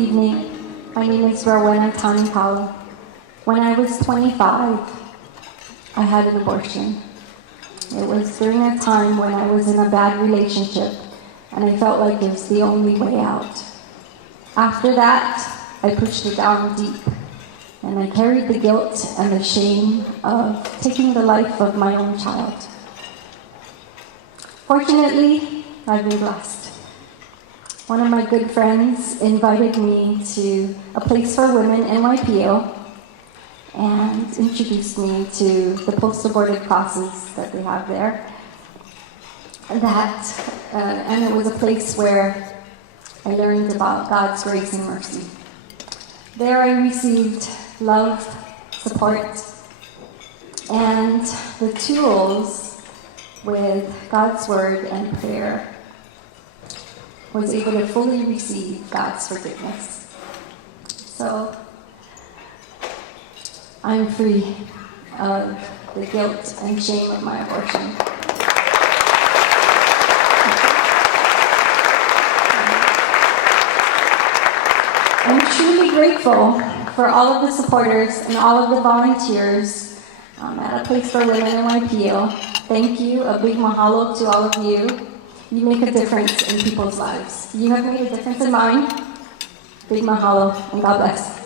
evening. My name is Rowena Tani Powell. When I was 25, I had an abortion. It was during a time when I was in a bad relationship, and I felt like it was the only way out. After that, I pushed it down deep, and I carried the guilt and the shame of taking the life of my own child. Fortunately, I've been blessed. One of my good friends invited me to a place for women in YPO and introduced me to the post-abortive classes that they have there. And it was a place where I learned about God's grace and mercy. There I received love, support, and the tools with God's word and prayer was able to fully receive God's forgiveness. So I'm free of the guilt and shame of my abortion. I'm truly grateful for all of the supporters and all of the volunteers at A Place for Women in YPO. Thank you. A big mahalo to all of you. You make a difference in people's lives. You have made a difference in mine. Big mahalo, and God bless.